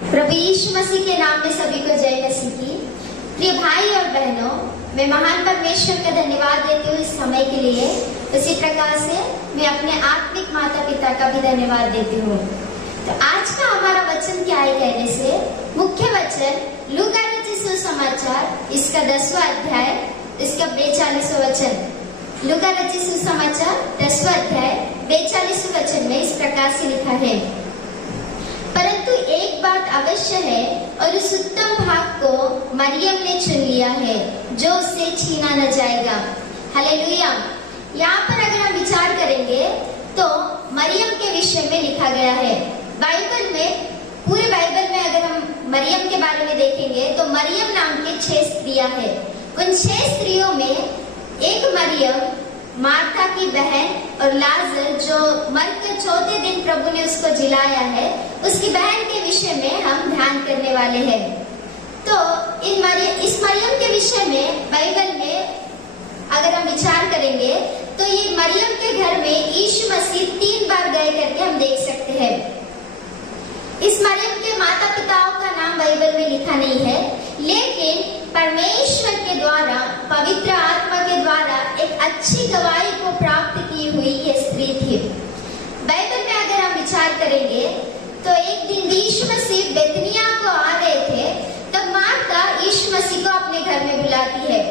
प्रभु यीशु मसीह के नाम में सभी को जय मसीह की। प्रिय भाई और बहनों, मैं महान परमेश्वर का धन्यवाद देती हूँ इस समय के लिए। उसी प्रकार से मैं अपने आत्मिक माता पिता का भी धन्यवाद देती हूँ। तो आज का हमारा वचन क्या है कहने से, मुख्य वचन लूका रचित सुसमाचार इसका 10वां अध्याय इसका 42वां वचन। लूका रचित सुसमाचार 10वां अध्याय 42वें वचन में इस प्रकार से लिखा है, परंतु एक बात अवश्य है और उस उत्तम भाग को मरियम ने चुन लिया है जो उससे छीना न जाएगा। हालेलुया। यहाँ पर अगर हम विचार करेंगे तो मरियम के विषय में लिखा गया है। बाइबल में, पूरे बाइबल में अगर हम मरियम के बारे में देखेंगे तो मरियम नाम की 6 स्त्रियां हैं। उन 6 स्त्रियों में एक मरियम, मार्था की बहन और लाजर जो मरकर 4थे दिन प्रभु ने उसको जिलाया है, उसकी बहन के विषय में हम ध्यान करने वाले हैं। तो इस मरियम के विषय में बाइबल में अगर हम विचार करेंगे तो ये मरियम के घर में यीशु मसीह 3 बार गए करके हम देख सकते हैं। इस मरियम के माता पिताओं का नाम बाइबल में लिखा नहीं है, लेकिन परमेश्वर के द्वारा, पवित्र आत्मा के द्वारा एक अच्छी गवाही को प्राप्त की हुई ये स्त्री थी। बाइबल में अगर हम विचार करेंगे तो एक दिन यीशु मसीह बेतनिया को आ रहे थे, तब मार्था यीशु मसीह को अपने घर में बुलाती है।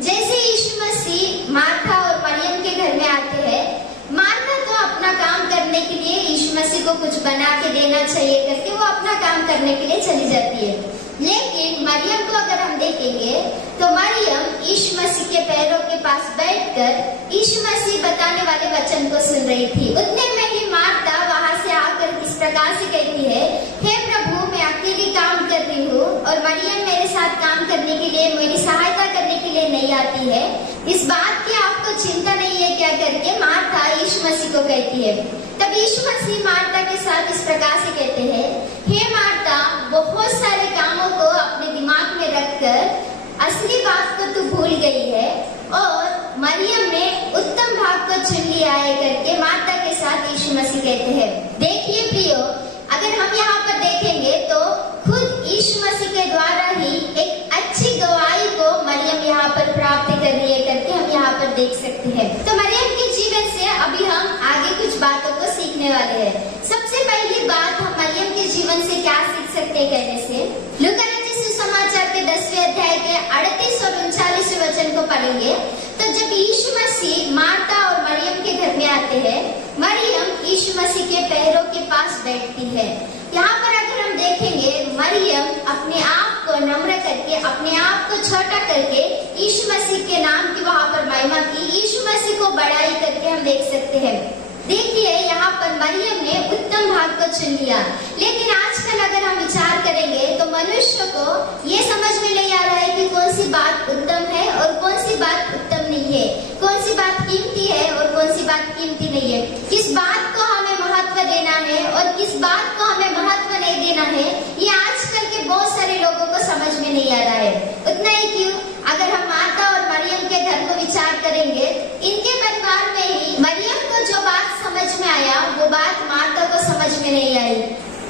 जैसे यीशु मसीह मार्था और मरियम के घर में आते हैं, मार्था तो अपना काम करने के लिए यीशु मसीह को कुछ बना के देना चाहिए करके वो अपना काम करने के लिए चली जाती है। लेकिन मरियम को अगर हम देखेंगे तो मरियम यीशु मसीह के पैरों के पास बैठकर यीशु मसीह बताने वाले वचन को सुन रही थी। उतने में ही मार्था वहां से आकर इस प्रकार से कहती है, हे प्रभु, मैं अकेली काम कर रही हूँ और मरियम मेरे साथ काम करने के लिए, मेरी सहायता करने के लिए नहीं आती है। इस बात की आपको चिंता नहीं है क्या करके मार्था यीशु मसीह को कहती है। तब यीशु मसीह मार्था के साथ इस प्रकार से कहते हैं, हे मार्था, बहुत सारे कामों को अपने दिमाग में रखकर असली बात को तू भूल गई है और मरियम ने उत्तम भाग को चुन लिया है करके मार्था के साथ यीशु मसीह कहते हैं। देखिए प्रियो, अगर हम यहाँ पर देखेंगे तो खुद यीशु मसीह के द्वारा ही एक अच्छी गवाही को मरियम यहाँ पर प्राप्त कर रही है करके हम यहाँ पर देख सकते हैं। तो मरियम के जीवन से अभी हम आगे कुछ बातों को सीखने वाले हैं। सबसे पहली बात हम मरियम के जीवन से क्या सीख सकते हैं कहने से, लूका रचित सुसमाचार के 10वें अध्याय के 38 और 39वें वचन को पढ़ेंगे तो जब यीशु मसीह मार्था और मरियम के घर में आते हैं, मरियम यीशु मसीह के पैरों के पास बैठती है। यहाँ पर अगर हम देखेंगे, मरियम अपने आप को नम्र करके, अपने आप को छोटा करके यीशु मसीह के नाम की वहाँ पर महिमा की, यीशु मसीह को बड़ाई करके हम देख सकते हैं। देखिए यहाँ पर मरियम ने उत्तम भाग को चुन लिया। लेकिन आजकल अगर हम विचार करेंगे तो मनुष्य को ये समझ में नहीं आ रहा है कि कौन सी बात उत्तम है और कौन सी बात उत्तम नहीं है, कौन सी बात कीमती है और कौन सी बात कीमती नहीं है, किस बात को हमें महत्व देना है और किस बात को हमें महत्व नहीं देना है, ये आजकल के बहुत सारे लोगों को समझ में नहीं आ रहा है। उतना ही क्यों, अगर हम मार्था और मरियम के घर को विचार करेंगे, इनके परिवार में ही मरियम को जो बात समझ में आया वो बात मार्था को समझ में नहीं आई।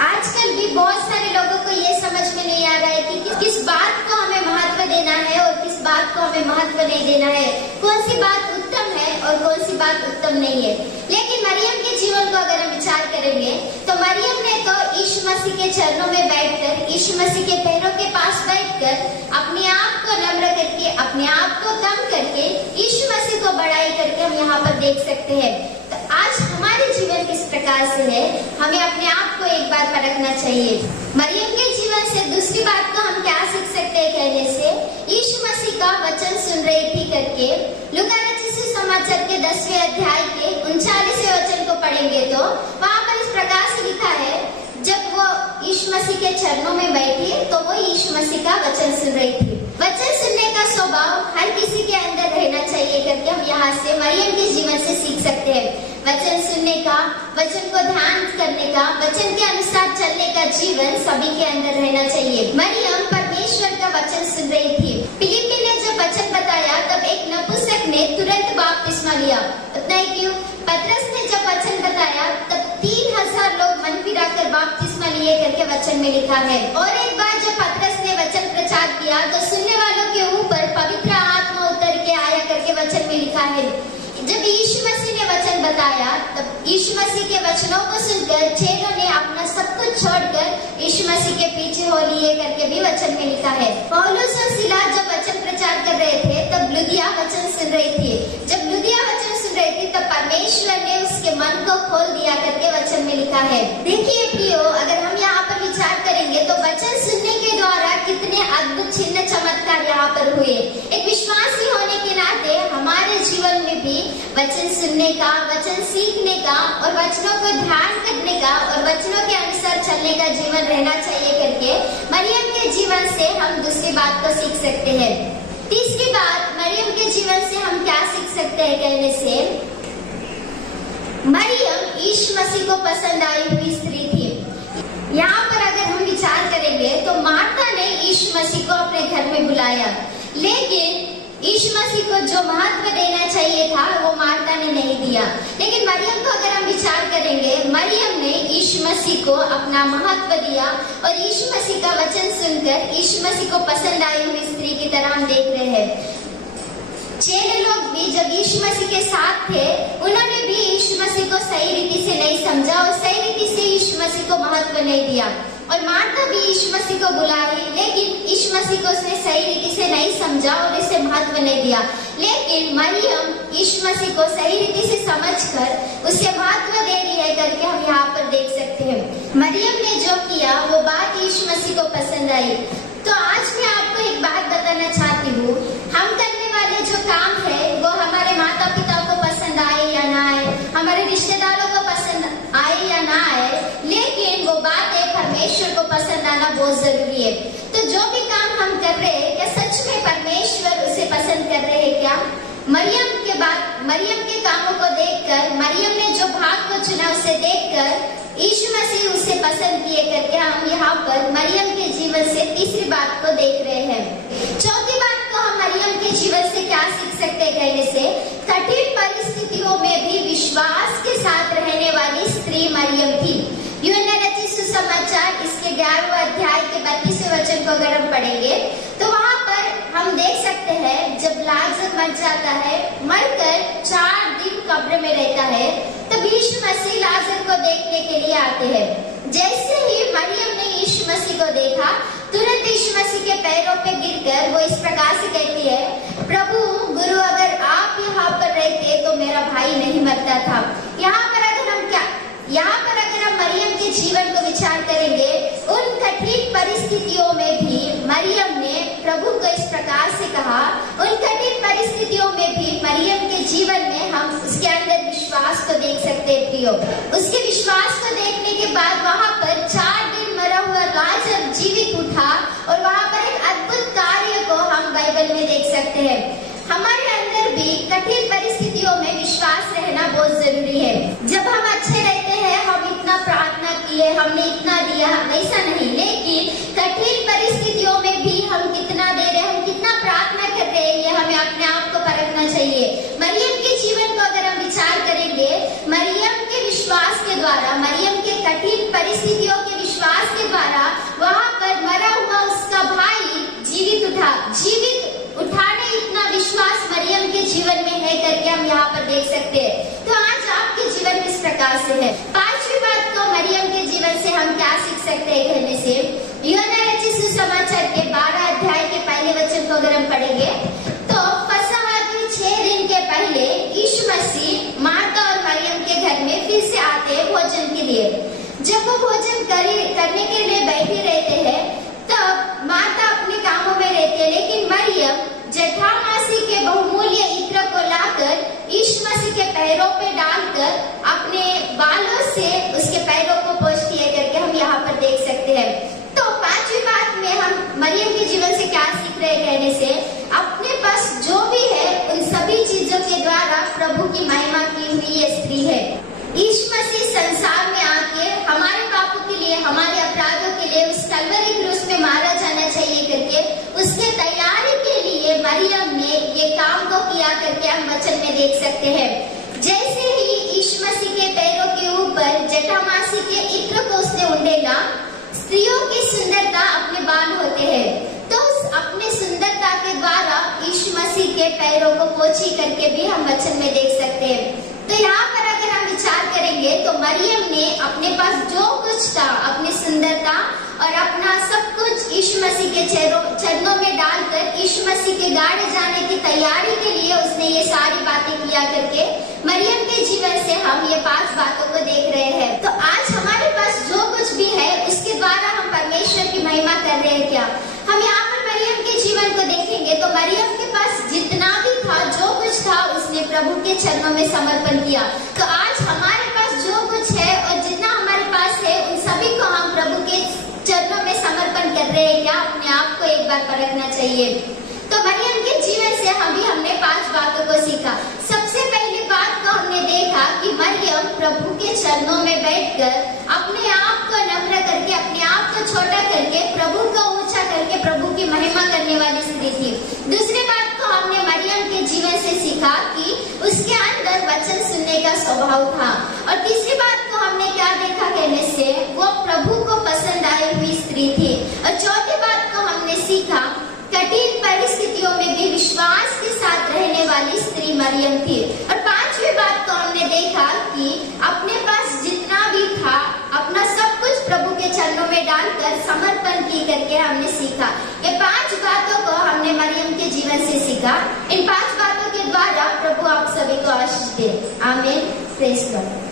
आजकल भी बहुत सारे लोगों को ये समझ में नहीं आ रहा है कि किस बात को हमें महत्व देना है और किस बात को हमें महत्व नहीं देना है, कौन सी बात उत्तम है और कौन सी बात उत्तम नहीं है। लेकिन मरियम के जीवन को अगर हम विचार करेंगे तो मरियम ने तो यीशु मसीह के चरणों में बैठकर, यीशु मसीह के पैरों के पास बैठकर अपने आप को नम्र करके, अपने आप को कम करके यीशु मसीह को बड़ाई करके हम यहाँ पर देख सकते हैं। तो आज हमारे जीवन किस प्रकार से है, हमें अपने आप को एक बार परखना चाहिए। मरियम के जीवन से दूसरी बात को हम क्या सीख सकते हैं कहने से, यीशु मसीह का वचन सुन रही थी करके लूका रचित सुसमाचार के 10वें अध्याय के 39वें वचन को पढ़ेंगे तो वहाँ पर इस प्रकार से लिखा है, जब वो यीशु मसीह के चरणों में बैठी तो वो यीशु मसीह का वचन सुन रही थी। वचन सुनने का स्वभाव हर किसी के अंदर रहना चाहिए करके हम यहाँ से मरियम के जीवन से सीख सकते हैं। वचन सुनने का, वचन को ध्यान करने का, वचन के अनुसार चलने का जीवन सभी के अंदर रहना चाहिए। मरियम परमेश्वर का वचन सुन रही थी। फिलिप्पी ने जब वचन बताया तब एक नपुंसक ने तुरंत बपतिस्मा लिया। उतना ही क्यों, पतरस ने जब वचन बताया तब 3000 लोग मन फिराकर बपतिस्मा लिए करके करके वचन में लिखा है। और एक बार जब पतरस ने वचन प्रचार किया तो सुनने वालों के ऊपर पवित्र आत्मा उतर के आया करके वचन में लिखा है। जब यीशु मसीह ने वचन बताया तब यीशु मसीह के वचनों को सुनकर चेलों ने अपना सब कुछ छोड़कर यीशु मसीह के पीछे हो लिए करके भी वचन में लिखा है। पौलुस और सिलास जब वचन प्रचार कर रहे थे तब लुदिया वचन सुन रही थी। जब लुदिया वचन सुन रही थी तब परमेश्वर ने उसके मन को खोल दिया करके वचन में लिखा है। देखिए प्रियो, अगर हम यहाँ पर विचार करेंगे तो वचन सुनने के द्वारा कितने अद्भुत चिन्ह चमत्कार यहाँ पर हुए। एक विश्वासी होने के नाते हमारे जीवन में भी वचन सुनने का, वचन सीखने का और वचनों को ध्यान करने का और वचनों के अनुसार चलने का जीवन रहना चाहिए करके मरियम के जीवन से हम दूसरी बात को सीख सकते हैं। तीसरी बात, मरियम के जीवन से हम क्या सीख सकते हैं कहने से, मरियम यीशु मसीह को पसंद आई हुई स्त्री थी। यहाँ पर अगर हम विचार करेंगे तो मार्था ने यीशु मसीह को अपने घर में बुलाया, लेकिन यीशु मसीह को जो महत्व देना चाहिए था वो मार्था ने नहीं दिया। लेकिन मरियम को अगर हम विचार करेंगे, मरियम ने यीशु मसीह को अपना महत्व दिया और यीशु मसीह का वचन सुनकर यीशु मसीह को पसंद आई हुई स्त्री की तरह हम देख रहे हैं। चेले लोग भी जब यीशु मसीह के साथ थे उन्होंने भी यीशु मसीह को सही रीति से नहीं समझा और सही रीति से यीशु मसीह को महत्व नहीं दिया। और मार्था भी यीशु मसीह को बुलाई, लेकिन यीशु मसीह को उसने सही रीति से नहीं समझा और इसे महत्व नहीं दिया। लेकिन मरियम यीशु मसीह को सही रीति से समझकर उसे महत्व दे रही है करके हम यहाँ पर देख सकते हैं। मरियम ने जो किया वो बात यीशु मसीह को पसंद आई। तो आज मैं आपको एक बात बताना चाहती हूँ, हम करने वाले जो काम है वो हमारे माता पिता को पसंद आए या ना आए, हमारे रिश्तेदारों को पसंद आए या ना आए, लेकिन वो बातें परमेश्वर को पसंद आना बहुत जरूरी है। तो जो भी काम हम कर रहे हैं, क्या सच में परमेश्वर उसे पसंद कर रहे हैं क्या? मरियम के कामों को देखकर, मरियम ने जो भाग को चुना उसे देखकर यीशु मसीह उसे पसंद किए करके हम यहाँ पर मरियम के जीवन से तीसरी बात को देख रहे हैं। चौथी बात को हम मरियम के जीवन से क्या सीख सकते हैं कहने से, कठिन परिस्थितियों में भी विश्वास के साथ रहने वाली स्त्री मरियम थी। यूहन्ना रचित सुसमाचार इसके 11वें अध्याय के 32वें वचन को अगर हम पढ़ेंगे तो वहाँ पर हम देख सकते हैं जब लाजर मर जाता है, मरकर 4 दिन कब्र में रहता है, तब यीशु मसीह लाजर को देखने के लिए आते हैं। जैसे ही मरियम ने यीशु मसीह को देखा, तुरंत यीशु मसीह के पैरों पे गिरकर वो इस प्रकार से कहती है, प्रभु गुरु अगर आप यहाँ पर रहते तो मेरा भाई नहीं मरता था। यहाँ पर अगर हम मरियम के जीवन को विचार करेंगे, उन कठिन परिस्थितियों में भी मरियम ने प्रभु को इस प्रकार से कहा। उन कठिन परिस्थितियों में भी मरियम के जीवन में हम उसके अंदर विश्वास को देख सकते हैं प्रियो। उसके विश्वास को देखने के बाद वहाँ पर 4 दिन मरा हुआ लाजर जीवित उठा और वहाँ पर एक अद्भुत कार्य को हम बाइबल में देख सकते हैं। हमारे अंदर भी कठिन परिस्थितियों में विश्वास रहना बहुत जरूरी है। जब हम अच्छे रहते हैं, हम इतना प्रार्थना किए, हमने इतना दिया, ऐसा नहीं, लेकिन कठिन परिस्थितियों में भी हम कितना दे रहे हैं, हम कितना प्रार्थना कर रहे हैं, ये हमें अपने आप को परखना चाहिए। मरियम के जीवन को अगर हम विचार करेंगे, मरियम के विश्वास के द्वारा, मरियम के कठिन परिस्थितियों के विश्वास के द्वारा वहाँ पर मरा हुआ उसका भाई जीवित उठा। जीवित उठाने इतना विश्वास मरियम के जीवन में है करके हम यहाँ पर देख सकते हैं। तो आज आपके जीवन किस प्रकार से है? 5वीं बात को मरियम के जीवन से हम क्या सीख सकते हैं कहने से, यूहन्ना रचित सुसमाचार के 12 अध्याय के पहले वचन को अगर हम पढ़ेंगे तो फसह के 6 दिन के पहले यीशु मसीह मार्था और मरियम के घर में फिर से आते हैं भोजन के लिए। जब वो भोजन करने के लिए बैठे रहते हैं तब मार्था अपने कामों में रहती है, लेकिन मरियम जटामासी के बहुमूल्य इत्र को लाकर यीशु मसीह के पैरों पे डालकर अपने बालों से उसके पैरों को पोंछती है करके हम यहाँ पर देख सकते हैं। तो 5वीं बात में हम मरियम के जीवन से क्या सीख रहे हैं कहने से, अपने पास जो भी है उन सभी चीजों के द्वारा प्रभु की महिमा की हुई ये स्त्री है। यीशु मसीह संसार में आके हमारे पापों के लिए, हमारे अपराधों के लिए उस कलवरी क्रूस पे मारा जाना चाहिए करके उसके तैयारी के लिए मरियम ने ये काम को किया करके हम वचन में देख सकते हैं। जैसे ही यीशु मसीह के पैरों के ऊपर जटामासी के इत्र को उसने उंडेला, स्त्री भाग्यवान होते हैं। तो उस अपने सुंदरता के द्वारा यीशु मसीह के पैरों को पोछी करके भी हम वचन में देख सकते हैं। तो यहाँ पर अगर हम विचार करेंगे तो मरियम ने अपने पास जो कुछ था, अपनी सुंदरता और अपना सब कुछ यीशु मसीह के चरणों में डालकर यीशु मसीह के गाड़े जाने की तैयारी के लिए उसने ये सारी बातें किया करके मरियम के जीवन से हम ये 5 बातों को देख रहे हैं। तो आज हमारे पास जो कुछ भी है उसके द्वारा हम परमेश्वर की महिमा कर रहे हैं क्या? हम यहाँ पर मरियम के जीवन को देखेंगे तो मरियम के पास जितना भी था, जो कुछ था, उसने प्रभु के चरणों में समर्पण किया। तो आज हमारे पास जो कुछ है और जितना हमारे पास है उन सभी को हम प्रभु के चरणों में समर्पण कर रहे हैं क्या? अपने आप को एक बार परखना चाहिए। तो मरियम के जीवन से हमने 5 बातों को सीखा। सबसे पहली बात को हमने देखा कि मरियम प्रभु के चरणों में बैठकर अपने आप को नम्र करके, अपने आप को छोटा करके, प्रभु को ऊंचा करके प्रभु की महिमा करने वाली स्त्री थी। दूसरी बात को हमने मरियम के जीवन से सीखा कि उसके अंदर वचन सुनने का स्वभाव था। और तीसरी बात को हमने क्या देखा कहने से, वो प्रभु को पसंद आई हुई स्त्री थी। और चौथी बात को हमने सीखा, कठिन परिस्थितियों में भी विश्वास के साथ रहने वाली स्त्री मरियम थी। और 5वीं बात को हमने देखा कि अपने पास जितना भी था, अपना सब कुछ प्रभु के चरणों में डालकर समर्पण की करके हमने सीखा। ये 5 बातों को हमने मरियम के जीवन से सीखा। इन 5 बातों के द्वारा प्रभु आप सभी को आशीष दे। आमीन। Praise God.